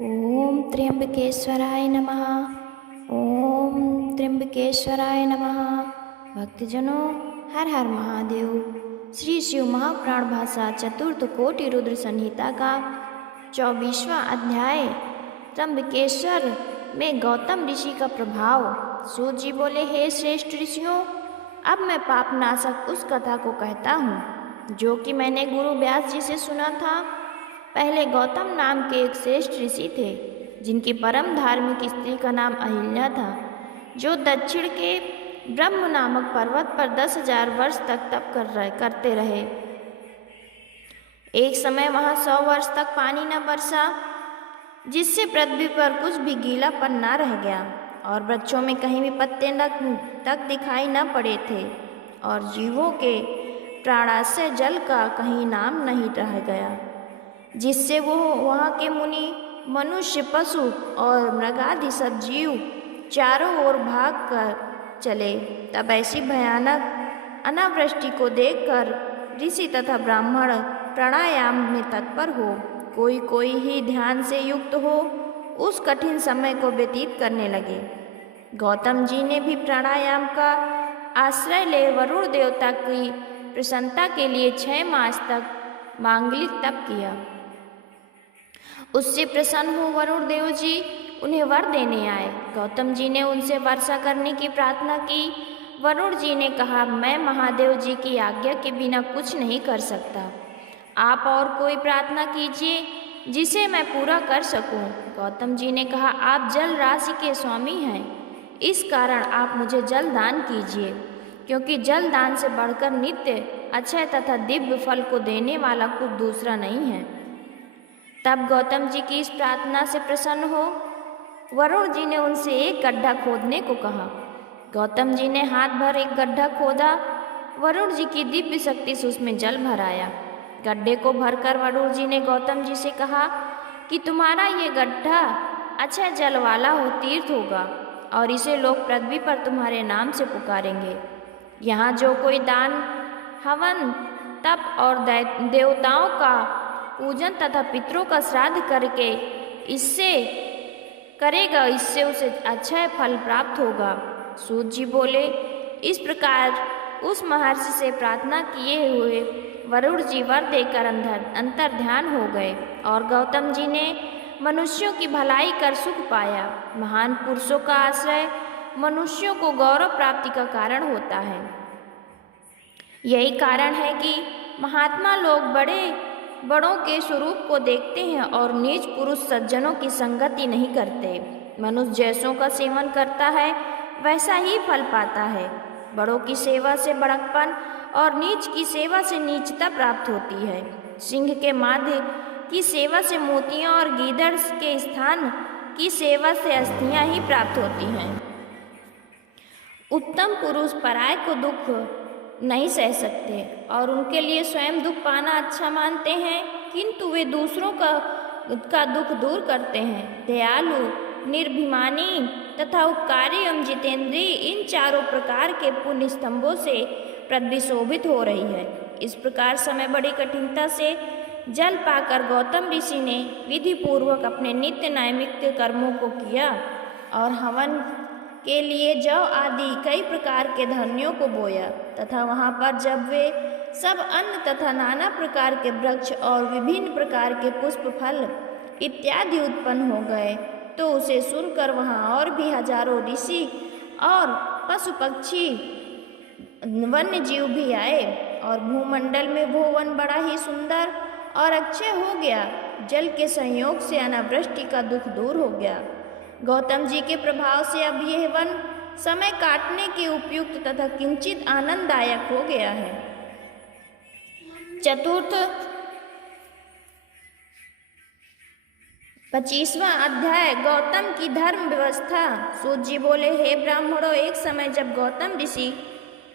ओम त्र्यंबकेश्वराय नमः। ओम त्र्यंबकेश्वराय नमः। भक्तजनों, हर हर महादेव। श्री शिव महापुराण भाषा चतुर्थ कोटि रुद्र संहिता का 24वां अध्याय त्र्यंबकेश्वर में गौतम ऋषि का प्रभाव। सूत जी बोले, हे श्रेष्ठ ऋषियों, अब मैं पापनाशक उस कथा को कहता हूँ जो कि मैंने गुरु व्यास जी से सुना था। पहले गौतम नाम के एक श्रेष्ठ ऋषि थे जिनकी परम धार्मिक स्त्री का नाम अहिल्या था, जो दक्षिण के ब्रह्म नामक पर्वत पर 10,000 वर्ष तक तप करते रहे। एक समय वहाँ 100 वर्ष तक पानी न बरसा, जिससे पृथ्वी पर कुछ भी गीलापन न रह गया और वृक्षों में कहीं भी पत्ते तक दिखाई न पड़े थे और जीवों के प्राणाशय जल का कहीं नाम नहीं रह गया, जिससे वो वहाँ के मुनि, मनुष्य, पशु और मृगादि सब जीव चारों ओर भाग कर चले। तब ऐसी भयानक अनावृष्टि को देखकर ऋषि तथा ब्राह्मण प्राणायाम में तत्पर हो, कोई कोई ही ध्यान से युक्त हो, उस कठिन समय को व्यतीत करने लगे। गौतम जी ने भी प्राणायाम का आश्रय ले वरुण देवता की प्रसन्नता के लिए 6 मास तक मांगलिक तप किया। उससे प्रसन्न हो वरुण देव जी उन्हें वर देने आए। गौतम जी ने उनसे वर्षा करने की प्रार्थना की। वरुण जी ने कहा, मैं महादेव जी की आज्ञा के बिना कुछ नहीं कर सकता। आप और कोई प्रार्थना कीजिए जिसे मैं पूरा कर सकूं। गौतम जी ने कहा, आप जल राशि के स्वामी हैं, इस कारण आप मुझे जल दान कीजिए, क्योंकि जल दान से बढ़कर नित्य अक्षय तथा दिव्य फल को देने वाला कुछ दूसरा नहीं है। तब गौतम जी की इस प्रार्थना से प्रसन्न हो वरुण जी ने उनसे एक गड्ढा खोदने को कहा। गौतम जी ने हाथ भर एक गड्ढा खोदा। वरुण जी की दिव्य शक्ति से उसमें जल भराया। गड्ढे को भरकर वरुण जी ने गौतम जी से कहा कि तुम्हारा ये गड्ढा अक्षय जल वाला हो तीर्थ होगा और इसे लोग पृथ्वी पर तुम्हारे नाम से पुकारेंगे। यहाँ जो कोई दान, हवन, तप और देवताओं का पूजन तथा पितरों का श्राद्ध करके इससे करेगा, इससे उसे अक्षय फल प्राप्त होगा। सूत जी बोले, इस प्रकार उस महर्षि से प्रार्थना किए हुए वरुण जी वर देकर अंतर ध्यान हो गए और गौतम जी ने मनुष्यों की भलाई कर सुख पाया। महान पुरुषों का आश्रय मनुष्यों को गौरव प्राप्ति का कारण होता है। यही कारण है कि महात्मा लोग बड़ों के स्वरूप को देखते हैं और नीच पुरुष सज्जनों की संगति नहीं करते। मनुष्य जैसों का सेवन करता है वैसा ही फल पाता है। बड़ों की सेवा से बड़कपन और नीच की सेवा से नीचता प्राप्त होती है। सिंह के माध्य की सेवा से मोतियां और गीदड़ के स्थान की सेवा से अस्थियां ही प्राप्त होती हैं। उत्तम पुरुष पराये को दुख नहीं सह सकते और उनके लिए स्वयं दुख पाना अच्छा मानते हैं, किंतु वे दूसरों का दुख दूर करते हैं। दयालु, निर्भिमानी तथा उपकारी एवं जितेंद्रिय, इन चारों प्रकार के पुण्य स्तंभों से पृथ्वी शोभित हो रही है। इस प्रकार समय बड़ी कठिनता से जल पाकर गौतम ऋषि ने विधि पूर्वक अपने नित्य नैमित्तिक कर्मों को किया और हवन के लिए जौ आदि कई प्रकार के धान्यों को बोया तथा वहाँ पर जब वे सब अन्न तथा नाना प्रकार के वृक्ष और विभिन्न प्रकार के पुष्प, फल इत्यादि उत्पन्न हो गए, तो उसे सुनकर वहाँ और भी हजारों ऋषि और पशु पक्षी वन्य जीव भी आए और भूमंडल में वो वन बड़ा ही सुंदर और अक्षय हो गया। जल के संयोग से अनावृष्टि का दुख दूर हो गया। गौतम जी के प्रभाव से अब यह वन समय काटने के उपयुक्त तथा किंचित आनंददायक हो गया है। चतुर्थ 25वां अध्याय गौतम की धर्म व्यवस्था। सूत जी बोले, हे ब्राह्मणों, एक समय जब गौतम ऋषि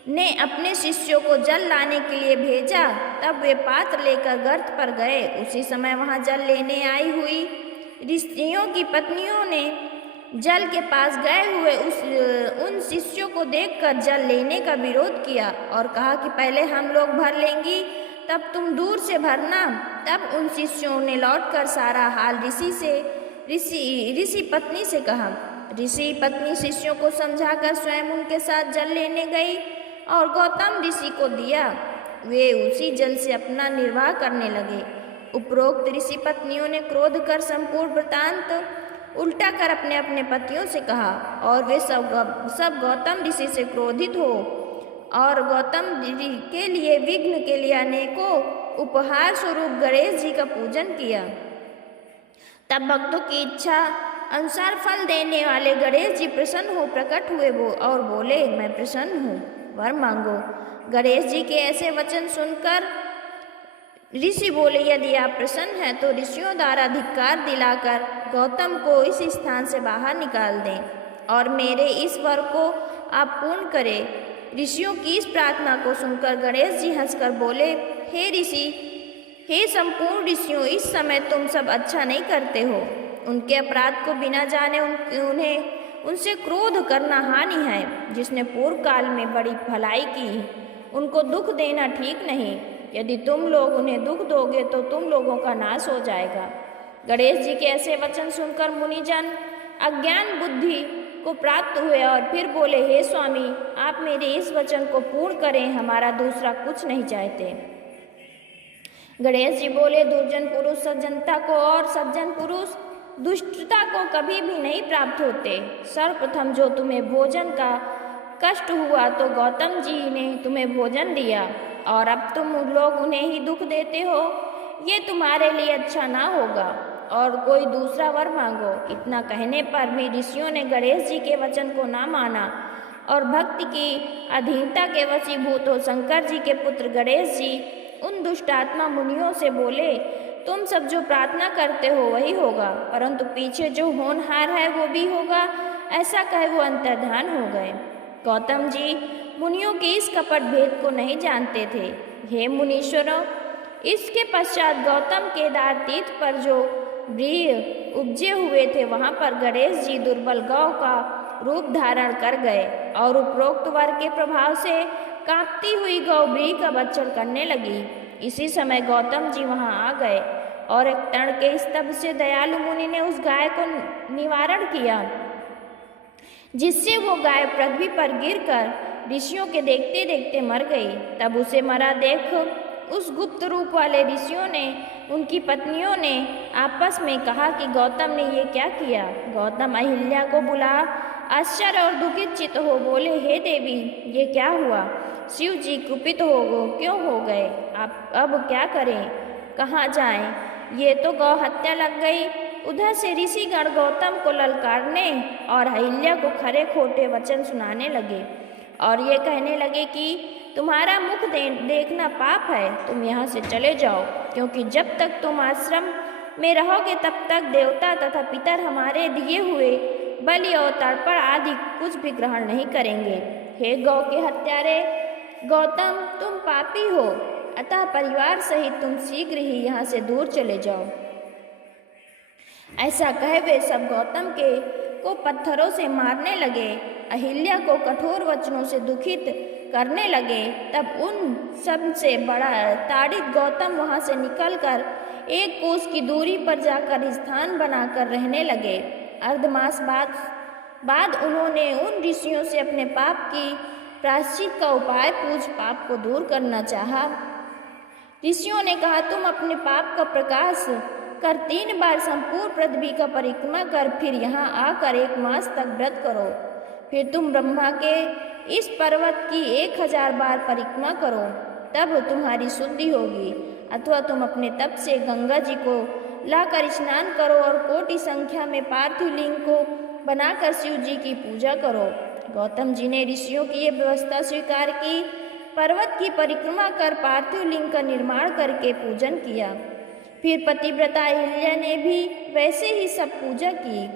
ने अपने शिष्यों को जल लाने के लिए भेजा, तब वे पात्र लेकर गर्त पर गए। उसी समय वहां जल लेने आई हुई ऋषियों की पत्नियों ने जल के पास गए हुए उन शिष्यों को देखकर जल लेने का विरोध किया और कहा कि पहले हम लोग भर लेंगी, तब तुम दूर से भरना। तब उन शिष्यों ने लौटकर सारा हाल ऋषि से ऋषि पत्नी से कहा। ऋषि पत्नी शिष्यों को समझाकर स्वयं उनके साथ जल लेने गई और गौतम ऋषि को दिया। वे उसी जल से अपना निर्वाह करने लगे। उपरोक्त ऋषि पत्नियों ने क्रोध कर संपूर्ण वृत्तांत उल्टा कर अपने अपने पतियों से कहा और वे सब गौतम ऋषि से क्रोधित हो और गौतम ऋषि के लिए विघ्न के लिए अनेकों उपहार स्वरूप गणेश जी का पूजन किया। तब भक्तों की इच्छा अनुसार फल देने वाले गणेश जी प्रसन्न हो प्रकट हुए वो और बोले, मैं प्रसन्न हूँ, वर मांगो। गणेश जी के ऐसे वचन सुनकर ऋषि बोले, यदि आप प्रसन्न हैं तो ऋषियों द्वारा धिक्कार दिलाकर गौतम को इस स्थान से बाहर निकाल दें और मेरे इस वर को आप पूर्ण करें। ऋषियों की इस प्रार्थना को सुनकर गणेश जी हंसकर बोले, हे ऋषि, हे संपूर्ण ऋषियों, इस समय तुम सब अच्छा नहीं करते हो। उनके अपराध को बिना जाने उन्हें उनसे क्रोध करना हानि है। जिसने पूर्व काल में बड़ी भलाई की, उनको दुख देना ठीक नहीं। यदि तुम लोग उन्हें दुख दोगे तो तुम लोगों का नाश हो जाएगा। गणेश जी के ऐसे वचन सुनकर मुनिजन अज्ञान बुद्धि को प्राप्त हुए और फिर बोले, हे स्वामी, आप मेरे इस वचन को पूर्ण करें, हमारा दूसरा कुछ नहीं चाहते। गणेश जी बोले, दुर्जन पुरुष सज्जनता को और सज्जन पुरुष दुष्टता को कभी भी नहीं प्राप्त होते। सर्वप्रथम जो तुम्हें भोजन का कष्ट हुआ तो गौतम जी ने तुम्हें भोजन दिया और अब तुम लोग उन्हें ही दुख देते हो। ये तुम्हारे लिए अच्छा ना होगा और कोई दूसरा वर मांगो। इतना कहने पर भी ऋषियों ने गणेश जी के वचन को ना माना और भक्ति की अधीनता के वशीभूत हो शंकर जी के पुत्र गणेश जी उन दुष्टात्मा मुनियों से बोले, तुम सब जो प्रार्थना करते हो वही होगा, परंतु पीछे जो होनहार है वो भी होगा। ऐसा कहे वो अंतर्धान हो गए। गौतम जी मुनियों के इस कपट भेद को नहीं जानते थे। हे मुनीश्वरों, इसके पश्चात गौतम केदार तीर्थ पर जो ब्रीह उपजे हुए थे वहाँ पर गणेश जी दुर्बल गौ का रूप धारण कर गए और उपरोक्त वर के प्रभाव से कांपती हुई गौ ब्रीह का भक्षण करने लगी। इसी समय गौतम जी वहाँ आ गए और एक तण के स्तंभ से दयालु मुनि ने उस गाय को निवारण किया, जिससे वो गाय पृथ्वी पर गिरकर ऋषियों के देखते देखते मर गई। तब उसे मरा देख उस गुप्त रूप वाले ऋषियों ने, उनकी पत्नियों ने आपस में कहा कि गौतम ने ये क्या किया। गौतम अहिल्या को बुला आश्चर्य और दुखित चित्त हो बोले, हे देवी, ये क्या हुआ? शिव जी कुपित क्यों हो गए? आप अब क्या करें, कहाँ जाएं? ये तो गौ हत्या लग गई। उधर से ऋषिगण गौतम को ललकारने और अहिल्या को खरे खोटे वचन सुनाने लगे और ये कहने लगे कि तुम्हारा मुख देखना पाप है, तुम यहाँ से चले जाओ, क्योंकि जब तक तुम आश्रम में रहोगे तब तक देवता तथा पितर हमारे दिए हुए बलि और तर्पण आदि कुछ भी ग्रहण नहीं करेंगे। हे गौ के हत्यारे गौतम, तुम पापी हो, अतः परिवार सहित तुम शीघ्र ही यहाँ से दूर चले जाओ। ऐसा कहे वे सब गौतम को पत्थरों से मारने लगे, अहिल्या को कठोर वचनों से दुखित करने लगे। तब उन सब से बड़ा ताड़ित गौतम वहाँ से निकलकर एक कोस की दूरी पर जाकर स्थान बनाकर रहने लगे। अर्धमास बाद उन्होंने उन ऋषियों से अपने पाप की प्रायश्चित का उपाय पूछ पाप को दूर करना चाहा। ऋषियों ने कहा, तुम अपने पाप का प्रकाश कर 3 बार संपूर्ण पृथ्वी का परिक्रमा कर फिर यहाँ आकर 1 मास तक व्रत करो। फिर तुम ब्रह्मा के इस पर्वत की 1000 बार परिक्रमा करो, तब तुम्हारी शुद्धि होगी। अथवा तुम अपने तप से गंगा जी को लाकर स्नान करो और कोटि संख्या में पार्थिव लिंग को बनाकर शिव जी की पूजा करो। गौतम जी ने ऋषियों की ये व्यवस्था स्वीकार की। पर्वत की परिक्रमा कर पार्थिव लिंग का निर्माण करके पूजन किया। फिर पतिव्रता अहिल्या ने भी वैसे ही सब पूजा की।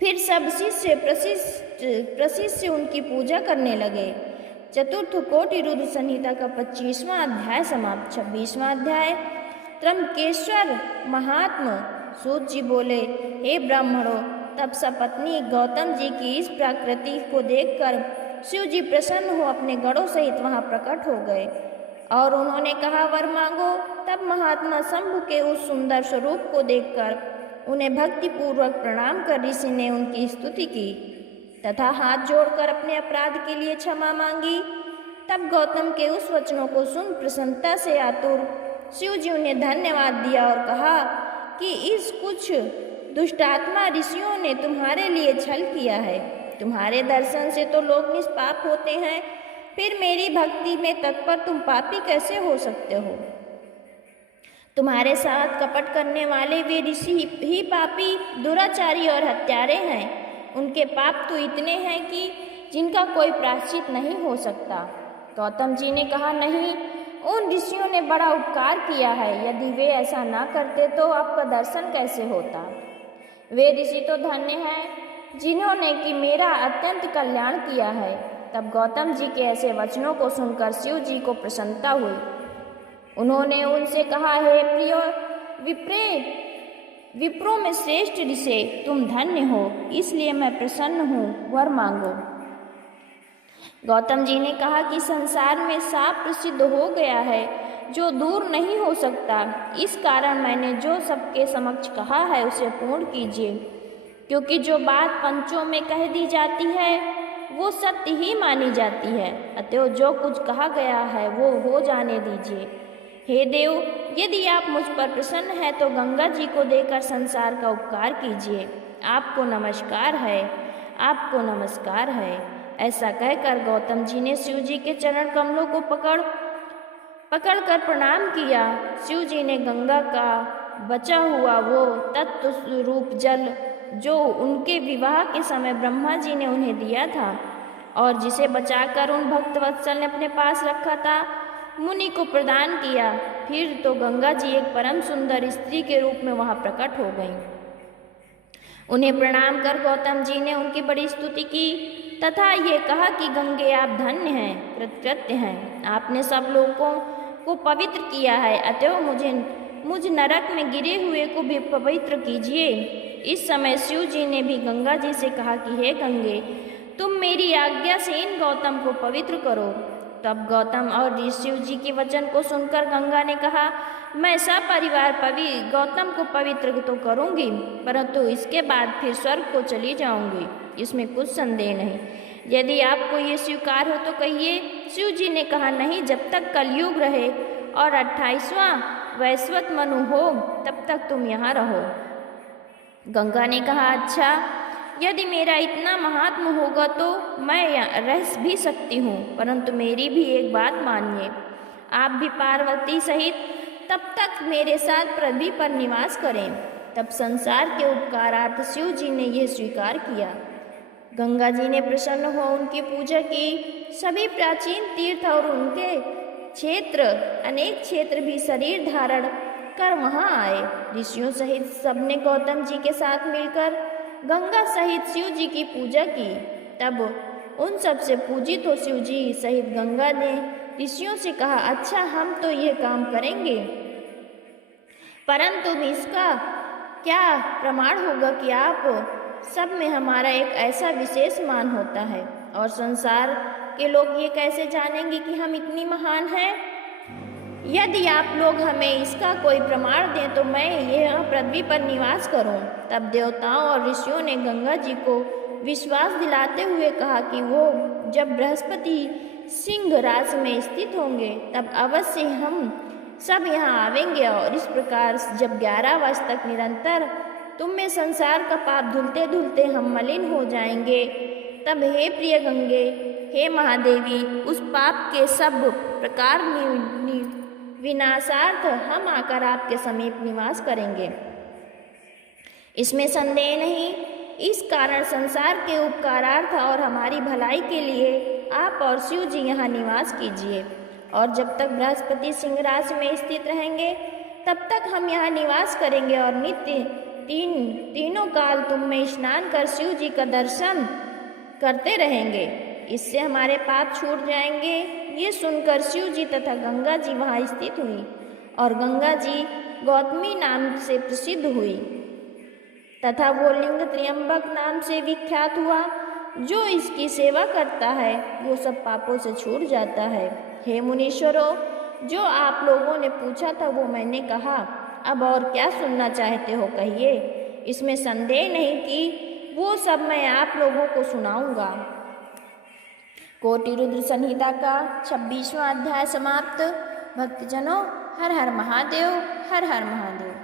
फिर सब शिष्य प्रशिष्य उनकी पूजा करने लगे। चतुर्थ कोटि रुद्र संहिता का 25वां अध्याय समाप्त। 26वां अध्याय। त्रंबकेश्वर महात्मा सूत जी बोले, हे ब्राह्मणों, तब सपत्नी गौतम जी की इस प्रकृति को देखकर शिव जी प्रसन्न हो अपने गणों सहित वहां प्रकट हो गए और उन्होंने कहा, वर मांगो। तब महात्मा शंभु के उस सुंदर स्वरूप को देखकर उन्हें भक्तिपूर्वक प्रणाम कर ऋषि ने उनकी स्तुति की तथा हाथ जोड़कर अपने अपराध के लिए क्षमा मांगी। तब गौतम के उस वचनों को सुन प्रसन्नता से आतुर शिव जी उन्हें धन्यवाद दिया और कहा कि इस कुछ दुष्टात्मा ऋषियों ने तुम्हारे लिए छल किया है। तुम्हारे दर्शन से तो लोग निष्पाप होते हैं, फिर मेरी भक्ति में तत्पर तुम पापी कैसे हो सकते हो? तुम्हारे साथ कपट करने वाले वे ऋषि ही पापी, दुराचारी और हत्यारे हैं। उनके पाप तो इतने हैं कि जिनका कोई प्रायश्चित नहीं हो सकता। गौतम जी ने कहा, नहीं, उन ऋषियों ने बड़ा उपकार किया है। यदि वे ऐसा ना करते तो आपका दर्शन कैसे होता? वे ऋषि तो धन्य हैं जिन्होंने कि मेरा अत्यंत कल्याण किया है। तब गौतम जी के ऐसे वचनों को सुनकर शिव जी को प्रसन्नता हुई। उन्होंने उनसे कहा, हे प्रिय विप्रों में श्रेष्ठ ऋषि, तुम धन्य हो, इसलिए मैं प्रसन्न हूँ, वर मांगो। गौतम जी ने कहा कि संसार में साप प्रसिद्ध हो गया है जो दूर नहीं हो सकता। इस कारण मैंने जो सबके समक्ष कहा है उसे पूर्ण कीजिए, क्योंकि जो बात पंचों में कह दी जाती है वो सत्य ही मानी जाती है। अतएव जो कुछ कहा गया है वो हो जाने दीजिए। हे देव, यदि आप मुझ पर प्रसन्न हैं तो गंगा जी को देकर संसार का उपकार कीजिए। आपको नमस्कार है, आपको नमस्कार है। ऐसा कहकर गौतम जी ने शिव जी के चरण कमलों को पकड़कर प्रणाम किया। शिव जी ने गंगा का बचा हुआ वो तत्व रूप जल जो उनके विवाह के समय ब्रह्मा जी ने उन्हें दिया था और जिसे बचाकर उन भक्तवत्सल ने अपने पास रखा था, मुनि को प्रदान किया। फिर तो गंगा जी एक परम सुंदर स्त्री के रूप में वहाँ प्रकट हो गईं। उन्हें प्रणाम कर गौतम जी ने उनकी बड़ी स्तुति की तथा ये कहा कि गंगे, आप धन्य हैं, कृतकृत्य हैं। आपने सब लोगों को पवित्र किया है, अतएव मुझ नरक में गिरे हुए को भी पवित्र कीजिए। इस समय शिव जी ने भी गंगा जी से कहा कि हे गंगे, तुम मेरी आज्ञा से इन गौतम को पवित्र करो। तब गौतम और शिव जी के वचन को सुनकर गंगा ने कहा, मैं सपरिवार गौतम को पवित्र तो करूंगी, परंतु इसके बाद फिर स्वर्ग को चली जाऊंगी, इसमें कुछ संदेह नहीं। यदि आपको ये स्वीकार हो तो कहिए। शिव जी ने कहा, नहीं, जब तक कलयुग रहे और 28वां वैश्वत मनु हो तब तक तुम यहाँ रहो। गंगा ने कहा, अच्छा, यदि मेरा इतना महात्म होगा तो मैं यहाँ रह भी सकती हूँ, परंतु मेरी भी एक बात मानिए। आप भी पार्वती सहित तब तक मेरे साथ पृथ्वी पर निवास करें। तब संसार के उपकारार्थ शिव जी ने यह स्वीकार किया। गंगा जी ने प्रसन्न हो उनकी पूजा की। सभी प्राचीन तीर्थ और उनके अनेक क्षेत्र भी शरीर धारण कर वहाँ आए। ऋषियों सहित सबने गौतम जी के साथ मिलकर गंगा सहित शिव जी की पूजा की। तब उन सब से पूजित हो शिव जी सहित गंगा ने ऋषियों से कहा, अच्छा, हम तो ये काम करेंगे, परंतु इसका क्या प्रमाण होगा कि आप सब में हमारा एक ऐसा विशेष मान होता है, और संसार के लोग ये कैसे जानेंगे कि हम इतनी महान हैं? यदि आप लोग हमें इसका कोई प्रमाण दें तो मैं यहाँ पृथ्वी पर निवास करूँ। तब देवताओं और ऋषियों ने गंगा जी को विश्वास दिलाते हुए कहा कि वो जब बृहस्पति सिंह राशि में स्थित होंगे तब अवश्य हम सब यहाँ आवेंगे, और इस प्रकार जब 11 वर्ष तक निरंतर तुम में संसार का पाप धुलते धुलते हम मलिन हो जाएंगे, तब हे प्रिय गंगे, हे महादेवी, उस पाप के सब प्रकार विनाशार्थ हम आकर आपके समीप निवास करेंगे, इसमें संदेह नहीं। इस कारण संसार के उपकारार्थ और हमारी भलाई के लिए आप और शिव जी यहाँ निवास कीजिए, और जब तक बृहस्पति सिंह राशि में स्थित रहेंगे तब तक हम यहाँ निवास करेंगे, और नित्य तीनों काल तुम में स्नान कर शिव जी का दर्शन करते रहेंगे। इससे हमारे पाप छूट जाएंगे। ये सुनकर शिव जी तथा गंगा जी वहाँ स्थित हुई, और गंगा जी गौतमी नाम से प्रसिद्ध हुई तथा वो लिंग त्र्यंबक नाम से विख्यात हुआ। जो इसकी सेवा करता है वो सब पापों से छूट जाता है। हे मुनीश्वरों, जो आप लोगों ने पूछा था वो मैंने कहा, अब और क्या सुनना चाहते हो कहिए। इसमें संदेह नहीं कि वो सब मैं आप लोगों को सुनाऊंगा। कोटि रुद्र संहिता का 26वां अध्याय समाप्त। भक्तजनों, हर हर महादेव, हर हर महादेव।